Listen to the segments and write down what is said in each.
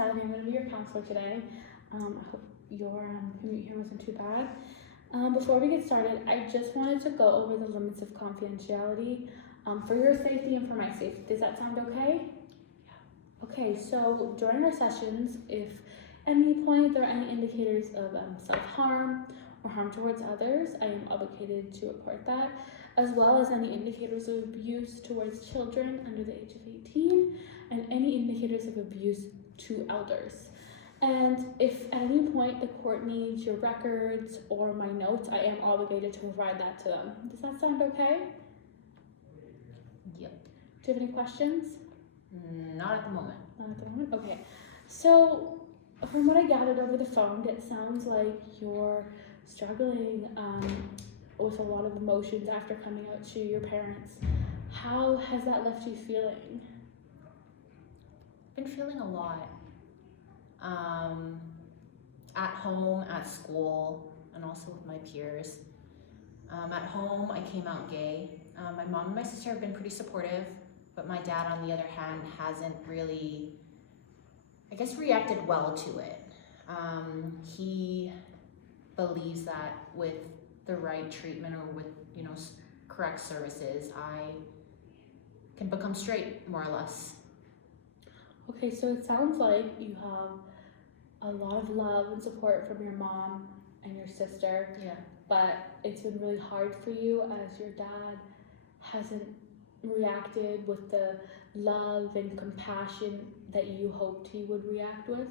Sally. I'm going to be your counselor today. I hope your commute here wasn't too bad. Before we get started, I just wanted to go over the limits of confidentiality for your safety and for my safety. Does that sound okay? Yeah. Okay, so during our sessions, if at any point there are any indicators of self-harm or harm towards others, I am obligated to report that, as well as any indicators of abuse towards children under the age of 18 and any indicators of abuse to elders. And if at any point the court needs your records or my notes, I am obligated to provide that to them. Does that sound okay? Yep. Do you have any questions? Not at the moment. Not at the moment? Okay. So, from what I gathered over the phone, it sounds like you're struggling with a lot of emotions after coming out to your parents. How has that left you feeling? Been feeling a lot. At home, at school, and also with my peers. At home, I came out gay. My mom and my sister have been pretty supportive, but my dad, on the other hand, hasn't really, I guess, reacted well to it. He believes that with the right treatment or with, correct services, I can become straight, more or less. Okay, so it sounds like you have a lot of love and support from your mom and your sister. Yeah. But it's been really hard for you as your dad hasn't reacted with the love and compassion that you hoped he would react with.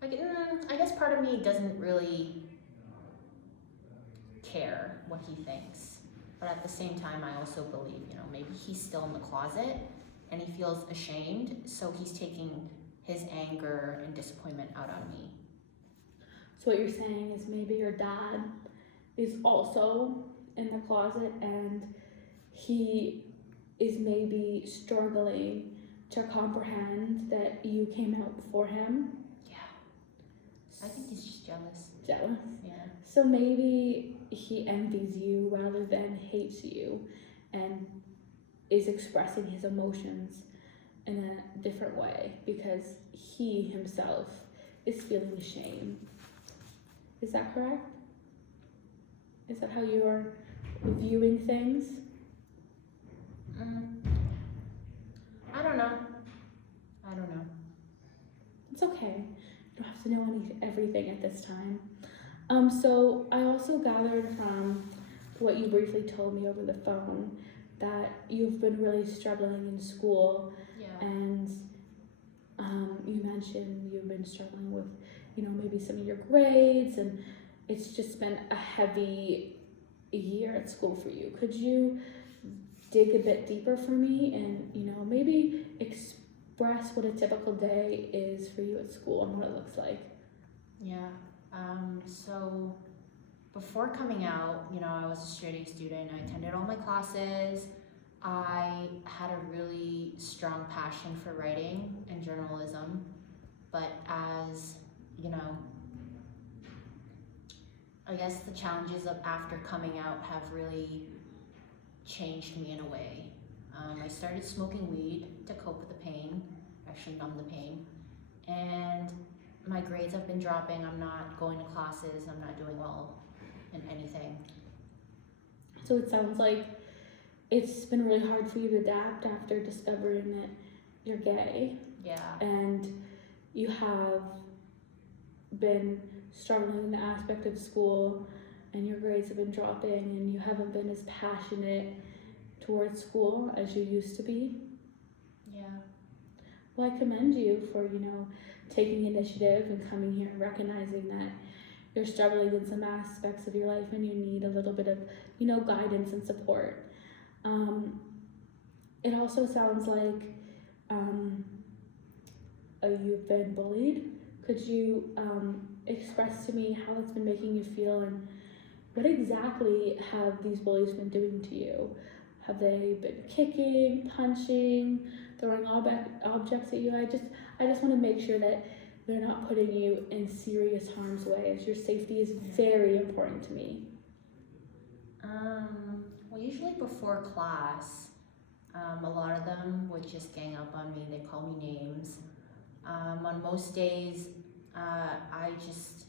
I guess part of me doesn't really care what he thinks. But at the same time, I also believe, maybe he's still in the closet and he feels ashamed, so he's taking his anger and disappointment out on me. So what you're saying is maybe your dad is also in the closet and he is maybe struggling to comprehend that you came out before him. Yeah. I think he's just jealous. Jealous? Yeah. So maybe he envies you rather than hates you and is expressing his emotions in a different way because he himself is feeling shame. Is that correct? Is that how you're viewing things? I don't know. It's okay. You don't have to know everything at this time. So I also gathered from what you briefly told me over the phone that you've been really struggling in school. Yeah. And you mentioned you've been struggling with, maybe some of your grades, and it's just been a heavy year at school for you. Could you dig a bit deeper for me and, maybe express what a typical day is for you at school and what it looks like? Yeah. So before coming out, I was a straight A student. I attended all my classes. I had a really strong passion for writing and journalism, but as, I guess the challenges of after coming out have really changed me in a way. I started smoking weed to cope with the pain, actually numb the pain, and my grades have been dropping. I'm not going to classes. I'm not doing well in anything. So it sounds like it's been really hard for you to adapt after discovering that you're gay. Yeah. And you have been struggling in the aspect of school and your grades have been dropping and you haven't been as passionate towards school as you used to be. Yeah. Well, I commend you for, taking initiative and coming here and recognizing that you're struggling in some aspects of your life and you need a little bit of, guidance and support. It also sounds like you've been bullied. Could you express to me how it's been making you feel and what exactly have these bullies been doing to you? Have they been kicking, punching, throwing objects at you? I just want to make sure that they're not putting you in serious harm's way, as your safety is very important to me. Well, usually before class, A lot of them would just gang up on me. They call me names. On most days, I just,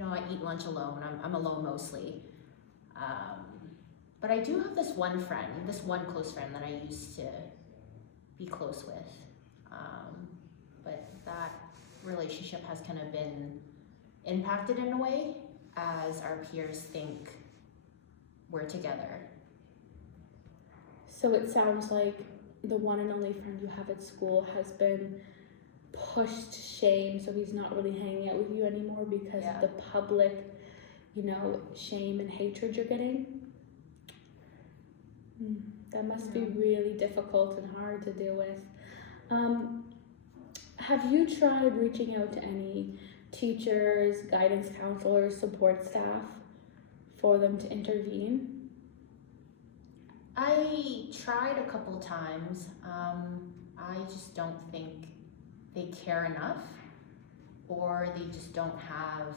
I eat lunch alone. I'm alone mostly. But I do have this one close friend that I used to be close with. But that relationship has kind of been impacted in a way as our peers think we're together. So it sounds like the one and only friend you have at school has been pushed to shame, so he's not really hanging out with you anymore because of the public, shame and hatred you're getting. That must be really difficult and hard to deal with. Have you tried reaching out to any teachers, guidance counselors, support staff for them to intervene? I tried a couple times. I just don't think they care enough, or they just don't have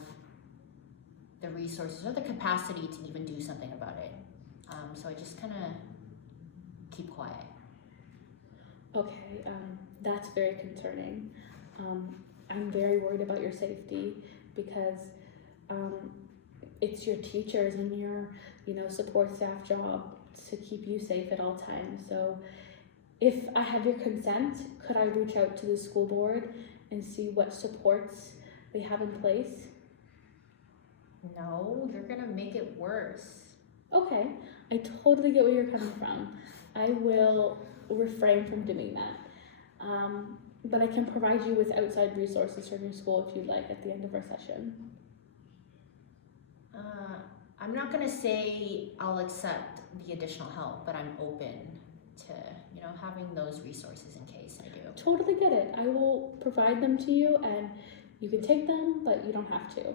the resources or the capacity to even do something about it. So I just kind of keep quiet. Okay, that's very concerning. I'm very worried about your safety because it's your teachers and your, support staff job to keep you safe at all times. So if I had your consent, could I reach out to the school board and see what supports they have in place? No, you're gonna make it worse. Okay, I totally get where you're coming from. I will refrain from doing that. But I can provide you with outside resources from your school if you'd like at the end of our session. I'm not gonna say I'll accept the additional help, but I'm open to, having those resources in case I do. Totally get it. I will provide them to you and you can take them, but you don't have to.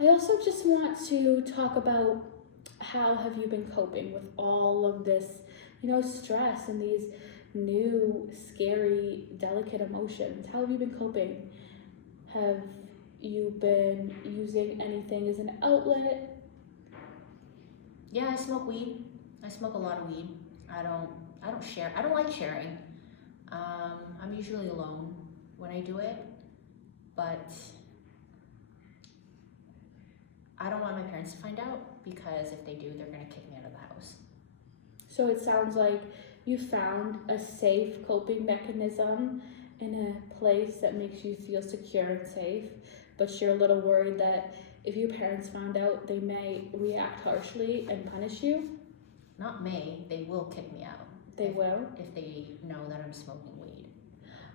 I also just want to talk about how have you been coping with all of this, stress and these new, scary, delicate emotions. How have you been coping? Have you been using anything as an outlet? Yeah, I smoke weed. I smoke a lot of weed. I don't share. I don't like sharing. I'm usually alone when I do it, but I don't want my parents to find out because if they do, they're gonna kick me out of the house. So it sounds like you found a safe coping mechanism in a place that makes you feel secure and safe, but you're a little worried that if your parents found out, they may react harshly and punish you. Not may, they will kick me out. They will? If they know that I'm smoking weed.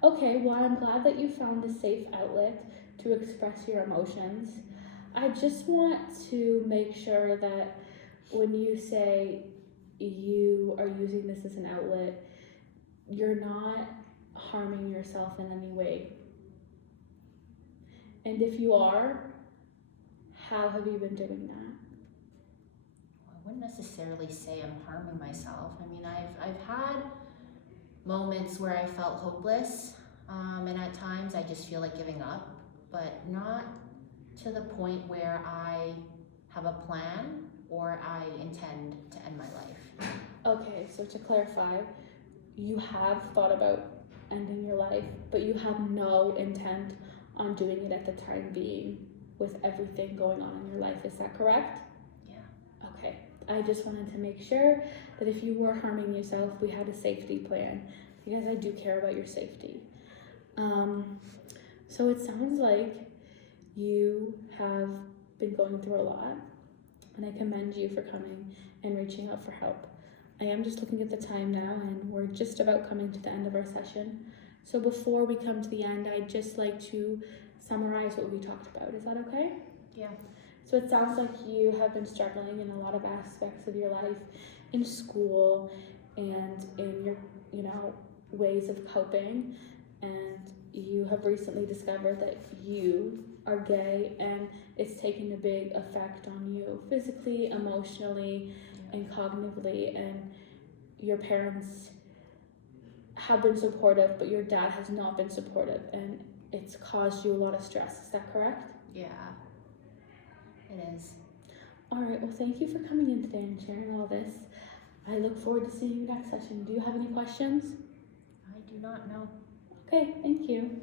Okay, well, I'm glad that you found a safe outlet to express your emotions. I just want to make sure that when you say you are using this as an outlet, you're not harming yourself in any way. And if you are, how have you been doing that? I wouldn't necessarily say I'm harming myself. I mean, I've had moments where I felt hopeless, and at times I just feel like giving up, but not to the point where I have a plan or I intend to end my life. Okay, so to clarify, you have thought about ending your life, but you have no intent on doing it at the time being with everything going on in your life. Is that correct? Yeah. Okay. I just wanted to make sure that if you were harming yourself, we had a safety plan because I do care about your safety. So it sounds like you have been going through a lot, and I commend you for coming and reaching out for help. I am just looking at the time now, and we're just about coming to the end of our session. So before we come to the end, I'd just like to summarize what we talked about. Is that okay? Yeah. So it sounds like you have been struggling in a lot of aspects of your life, in school and in your, ways of coping. And you have recently discovered that you are gay and it's taking a big effect on you physically, emotionally, and cognitively. And your parents have been supportive, but your dad has not been supportive, and it's caused you a lot of stress. Is that correct? Yeah. It is. All right, well, thank you for coming in today and sharing all this. I look forward to seeing you next session. Do you have any questions? I do not know. Okay, thank you.